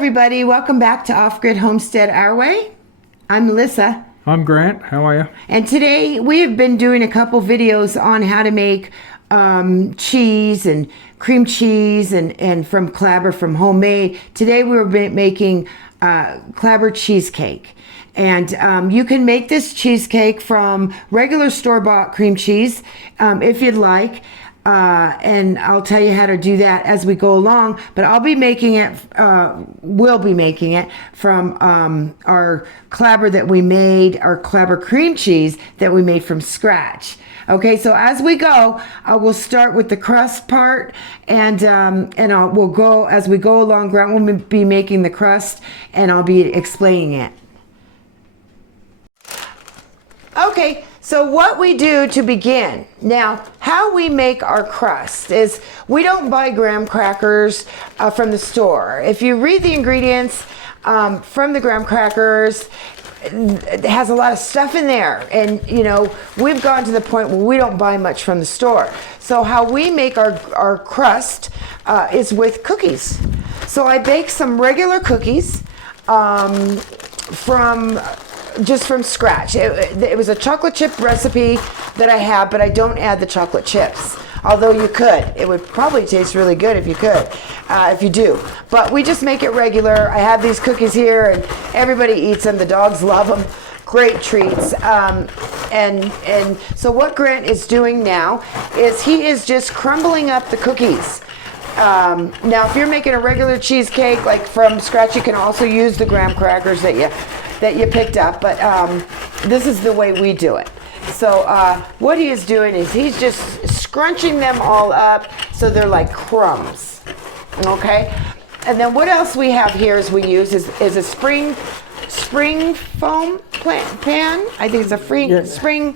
everybody, welcome back to Off-Grid Homestead Our Way. I'm Melissa. I'm Grant, how are you? And today we have been doing a couple videos on how to make cheese and cream cheese and from clabber from Homemade. Today we were making clabber cheesecake. And you can make this cheesecake from regular store-bought cream cheese if you'd like. And I'll tell you how to do that as we go along, but I'll be making it, we'll be making it from our clabber that we made, our clabber cream cheese that we made from scratch. Okay, so as we go, we'll start with the crust part, and we'll go, as we go along, Grant will be making the crust, and I'll be explaining it. Okay. So what we do to begin, now how we make our crust is we don't buy graham crackers from the store. If you read the ingredients from the graham crackers, it has a lot of stuff in there, and you know, we've gone to the point where we don't buy much from the store. So how we make our crust is with cookies. So I bake some regular cookies from scratch. It was a chocolate chip recipe that I have, but I don't add the chocolate chips. Although you could. It would probably taste really good if you could, if you do. But we just make it regular. I have these cookies here and everybody eats them. The dogs love them. Great treats. And so what Grant is doing now is he is just crumbling up the cookies. Now if you're making a regular cheesecake like from scratch, you can also use the graham crackers that you picked up, but this is the way we do it. So what he is doing is he's just scrunching them all up so they're like crumbs. Okay, and then what else we have here is a spring foam pan. I think it's a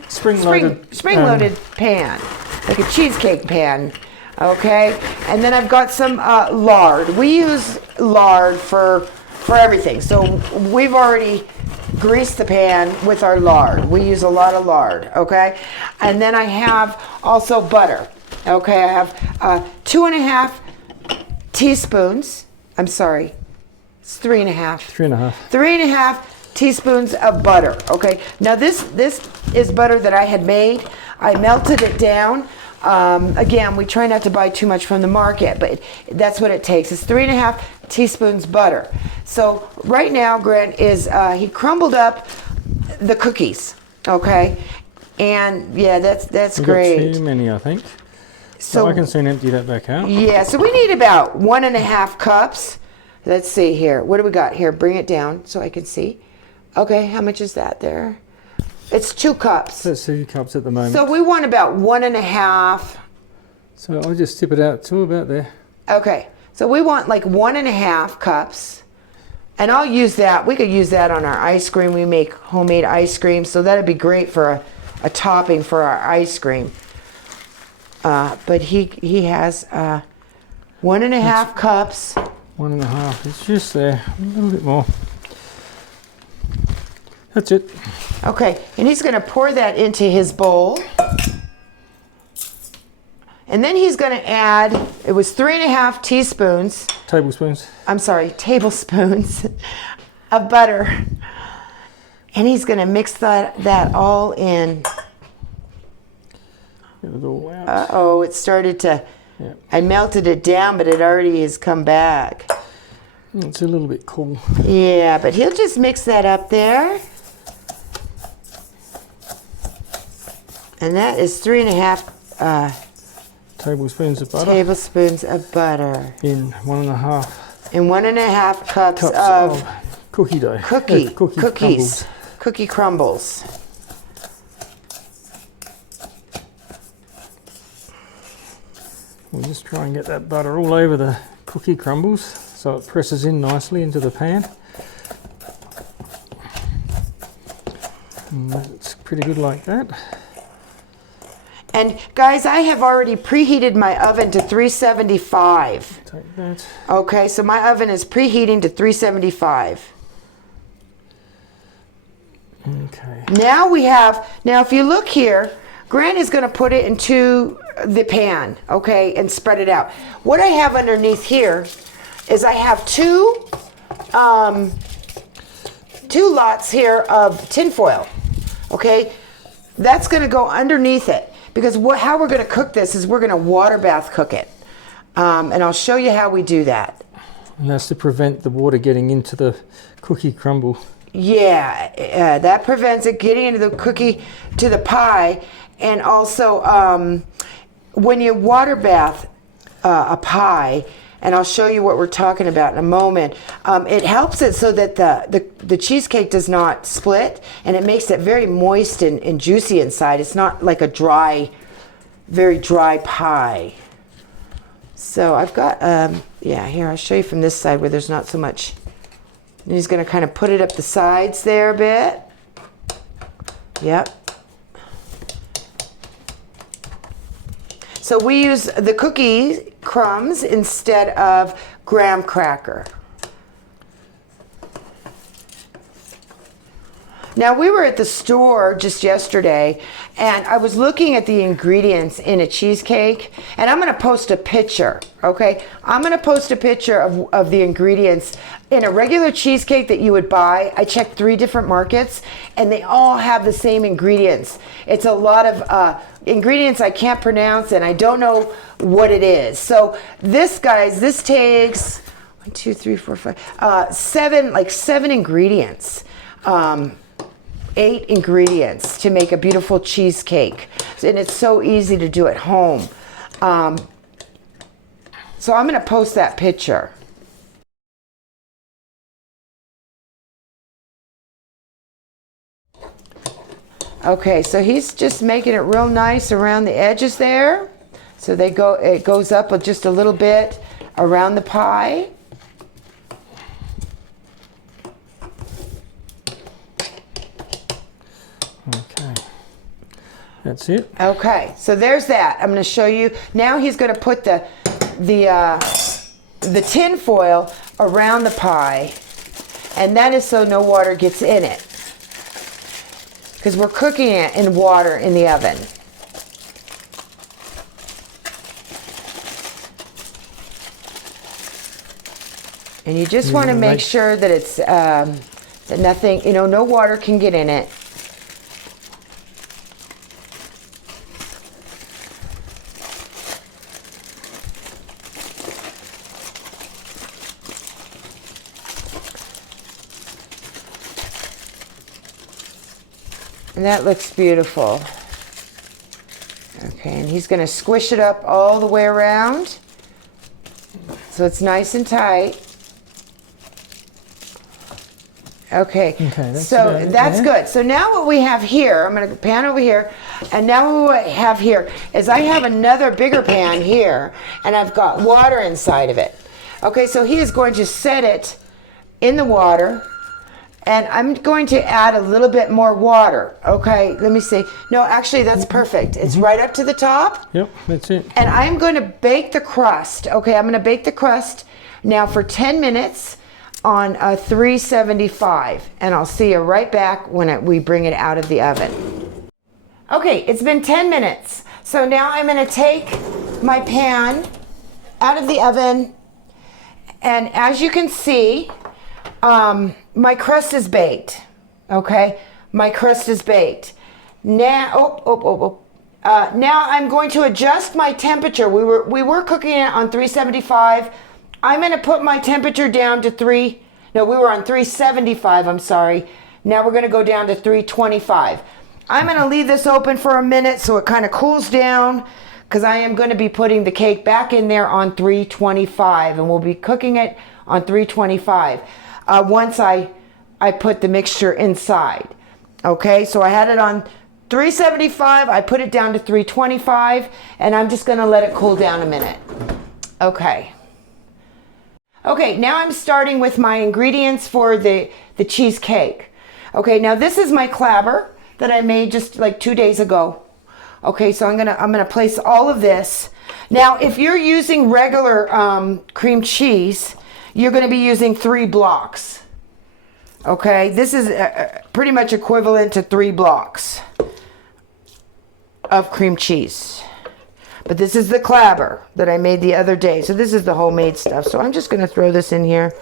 spring loaded pan, like a cheesecake pan. Okay, and then I've got some lard. We use lard for everything. So we've already greased the pan with our lard. We use a lot of lard, okay? And then I have also butter, okay? I have 2.5 teaspoons. I'm sorry, it's 3.5. 3.5. 3.5 teaspoons of butter, okay? Now this is butter that I had made. I melted it down. Again, we try not to buy too much from the market, but that's what it takes. It's 3.5 teaspoons butter. So right now, Grant is he crumbled up the cookies, okay? And yeah, that's great. Got too many, I think. So I can soon empty that back out. Yeah, so we need about 1.5 cups. Let's see here. What do we got here? Bring it down so I can see. Okay, how much is that there? It's 2 cups. That's 2 cups at the moment. So we want about 1.5. So I'll just tip it out to about there. Okay, so we want like 1.5 cups. And I'll use that. We could use that on our ice cream. We make homemade ice cream, so that'd be great for a topping for our ice cream. But he has 1.5 cups. 1.5. It's just there. A little bit more. That's it. Okay, and he's going to pour that into his bowl. And then he's going to add, it was 3.5 teaspoons. Tablespoons. I'm sorry, tablespoons of butter. And he's going to mix that all in. Get it all out. Uh-oh, it started to, Yep. I melted it down, but it already has come back. It's a little bit cool. Yeah, but he'll just mix that up there. And that is 3.5 tablespoons of butter. Tablespoons of butter. In 1.5. And 1.5 cups of cookie dough. Cookies. Crumbles. Cookie crumbles. We'll just try and get that butter all over the cookie crumbles so it presses in nicely into the pan. And that's pretty good like that. And guys, I have already preheated my oven to 375. Take that. Okay, so my oven is preheating to 375. Okay. Now if you look here, Grant is going to put it into the pan, okay, and spread it out. What I have underneath here is I have two 2 lots here of tin foil. Okay, that's going to go underneath it because how we're going to cook this is we're going to water bath cook it, and I'll show you how we do that. And that's to prevent the water getting into the cookie crumble. Yeah, that prevents it getting into the cookie to the pie, and also when you water bath a pie, and I'll show you what we're talking about in a moment, it helps it so that the cheesecake does not split, and it makes it very moist and juicy inside. It's not like a dry, very dry pie. So I've got, yeah, here, I'll show you from this side where there's not so much. And he's going to kind of put it up the sides there a bit. Yep. So we use the cookie crumbs instead of graham cracker. Now, we were at the store just yesterday, and I was looking at the ingredients in a cheesecake, and I'm going to post a picture, okay? I'm going to post a picture of the ingredients in a regular cheesecake that you would buy. I checked 3 different markets, and they all have the same ingredients. It's a lot of ingredients I can't pronounce, and I don't know what it is. So this, guys, this takes 1, 2, 3, 4, 5, 7 ingredients. 8 ingredients to make a beautiful cheesecake, and it's so easy to do at home. So I'm going to post that picture. Okay, so he's just making it real nice around the edges there. So it goes up just a little bit around the pie. Okay, that's it. Okay, so there's that. I'm going to show you. Now he's going to put the tin foil around the pie, and that is so no water gets in it, because we're cooking it in water in the oven. And you just want to make sure that it's that nothing, no water can get in it. And that looks beautiful. Okay, and he's going to squish it up all the way around so it's nice and tight. Okay, that's good. So now what we have here, I'm going to pan over here, and now what I have here is I have another bigger pan here, and I've got water inside of it. Okay, so he is going to set it in the water. And I'm going to add a little bit more water. Okay, let me see. No, actually, that's perfect. It's right up to the top. Yep, that's it. And I'm going to bake the crust. Okay, I'm going to bake the crust now for 10 minutes on 375. And I'll see you right back when we bring it out of the oven. Okay, it's been 10 minutes. So now I'm going to take my pan out of the oven. And as you can see, my crust is baked. Okay, my crust is baked. Now, now I'm going to adjust my temperature. We were cooking it on 375. I'm going to put my temperature down to we were on 375. I'm sorry. Now we're going to go down to 325. I'm going to leave this open for a minute so it kind of cools down, because I am going to be putting the cake back in there on 325, and we'll be cooking it on 325. Once I put the mixture inside. Okay, so I had it on 375, I put it down to 325, and I'm just going to let it cool down a minute. Okay. Okay, now I'm starting with my ingredients for the cheesecake. Okay, now this is my clabber that I made just like 2 days ago. Okay, so I'm gonna place all of this. Now, if you're using regular cream cheese, you're going to be using 3 blocks. Okay, this is pretty much equivalent to 3 blocks of cream cheese. But this is the clabber that I made the other day. So this is the homemade stuff. So I'm just going to throw this in here.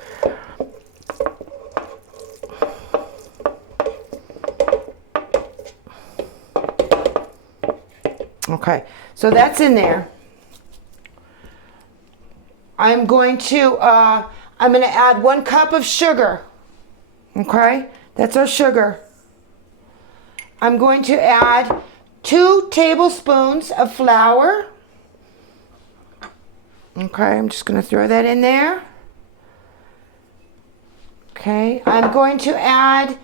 Okay, so that's in there. I'm going to add 1 cup of sugar. Okay, that's our sugar. I'm going to add 2 tablespoons of flour. Okay, I'm just going to throw that in there. Okay, I'm going to add,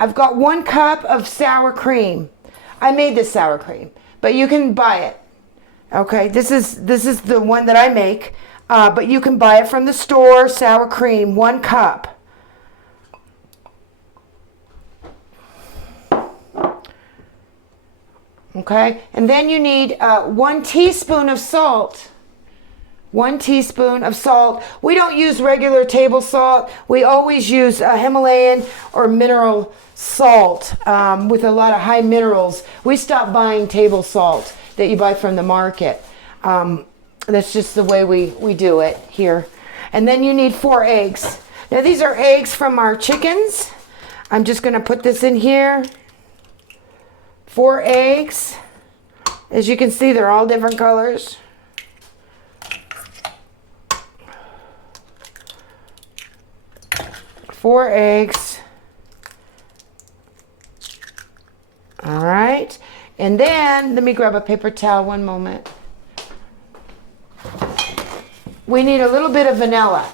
I've got 1 cup of sour cream. I made this sour cream, but you can buy it. Okay, this is the one that I make, but you can buy it from the store, sour cream, 1 cup. Okay, and then you need 1 teaspoon of salt. 1 teaspoon of salt. We don't use regular table salt. We always use Himalayan or mineral salt with a lot of high minerals. We stopped buying table salt that you buy from the market. That's just the way we do it here. And then you need 4 eggs. Now these are eggs from our chickens. I'm just going to put this in here. 4 eggs. As you can see, they're all different colors. 4 eggs. All right. And then, let me grab a paper towel, 1 moment. We need a little bit of vanilla.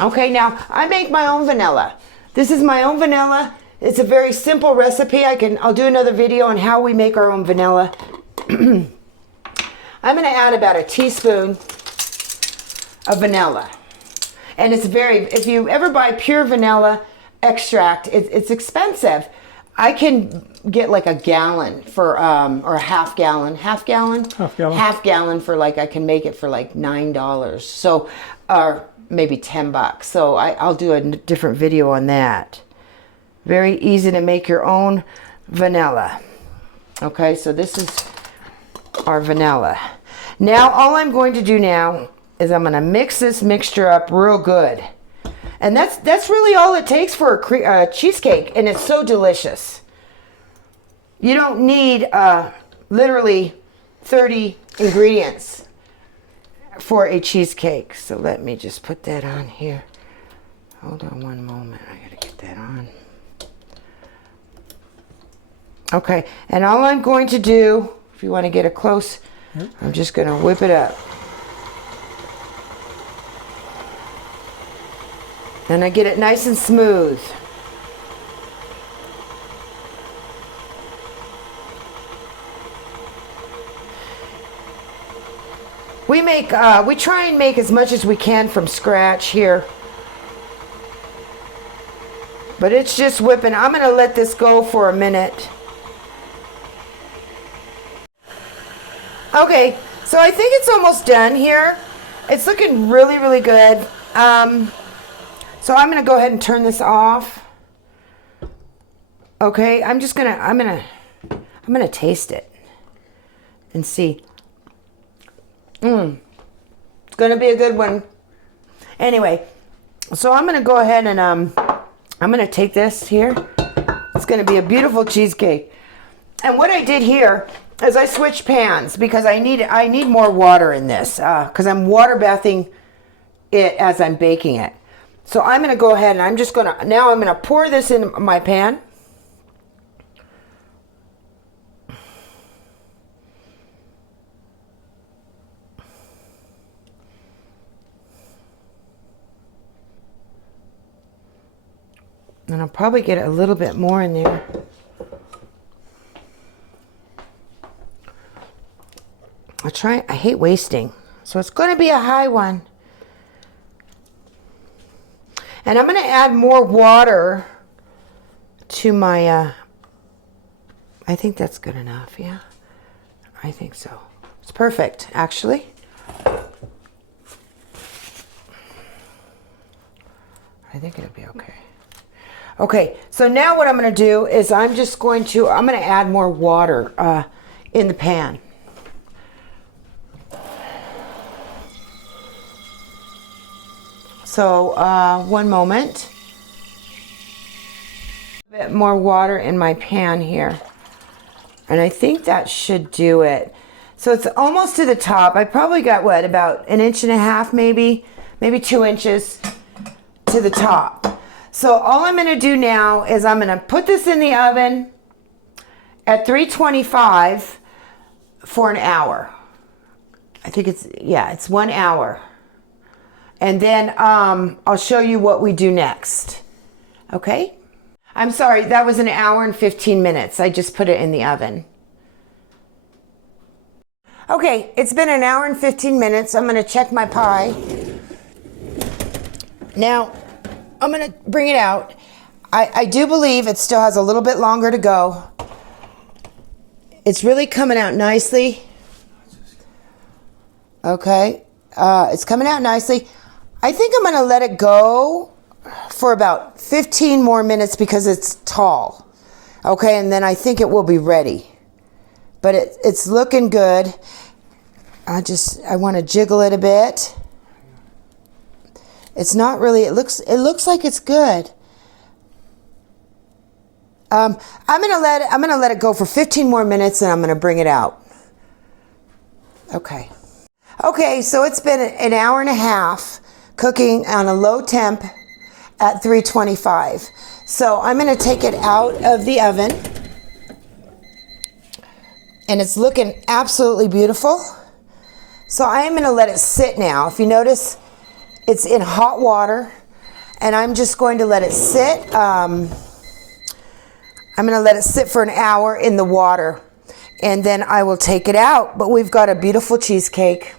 Okay, now I make my own vanilla. This is my own vanilla. It's a very simple recipe. I'll do another video on how we make our own vanilla. I'm going to add about 1 teaspoon of vanilla. And it's if you ever buy pure vanilla extract, it's expensive. I can get like a gallon for, or a half gallon for like, I can make it for like $9. So, or maybe $10. So I'll do a different video on that. Very easy to make your own vanilla. Okay, so this is our vanilla. Now, all I'm going to do now is I'm going to mix this mixture up real good. And that's really all it takes for a cheesecake, and it's so delicious. You don't need literally 30 ingredients for a cheesecake. So let me just put that on here. Hold on 1 moment. I got to get that on. Okay, and all I'm going to do, if you want to get it close, I'm just going to whip it up. And I get it nice and smooth. We try and make as much as we can from scratch here. But it's just whipping. I'm going to let this go for a minute. Okay, so I think it's almost done here. It's looking really, really good. So I'm going to go ahead and turn this off. Okay, I'm gonna taste it and see. It's gonna be a good one. Anyway, so I'm gonna go ahead and I'm gonna take this here. It's gonna be a beautiful cheesecake. And what I did here is I switched pans because I need more water in this because I'm water bathing it as I'm baking it. So I'm going to go ahead and I'm going to pour this in my pan. And I'll probably get a little bit more in there. I hate wasting. So it's going to be a high one. And I'm going to add more water to my, I think that's good enough, yeah? I think so. It's perfect, actually. I think it'll be okay. Okay, so now what I'm going to do is I'm going to add more water in the pan. So, 1 moment. A bit more water in my pan here. And I think that should do it. So it's almost to the top. I probably got, what, about 1.5 inches, maybe 2 inches to the top. So all I'm going to do now is I'm going to put this in the oven at 325 for an hour. I think it's 1 hour. And then I'll show you what we do next. Okay? I'm sorry, that was 1 hour and 15 minutes. I just put it in the oven. Okay, it's been 1 hour and 15 minutes. I'm going to check my pie. Now, I'm going to bring it out. I do believe it still has a little bit longer to go. It's really coming out nicely. Okay, it's coming out nicely. I think I'm going to let it go for about 15 more minutes because it's tall. Okay, and then I think it will be ready. But it's looking good. I want to jiggle it a bit. It's not really, it looks like it's good. I'm gonna let it go for 15 more minutes and I'm gonna bring it out. Okay. Okay, so it's been 1.5 hours cooking on a low temp at 325. So I'm gonna take it out of the oven. And it's looking absolutely beautiful. So I am gonna let it sit now. If you notice, it's in hot water, and I'm just going to let it sit. I'm gonna let it sit for 1 hour in the water, and then I will take it out. But we've got a beautiful cheesecake.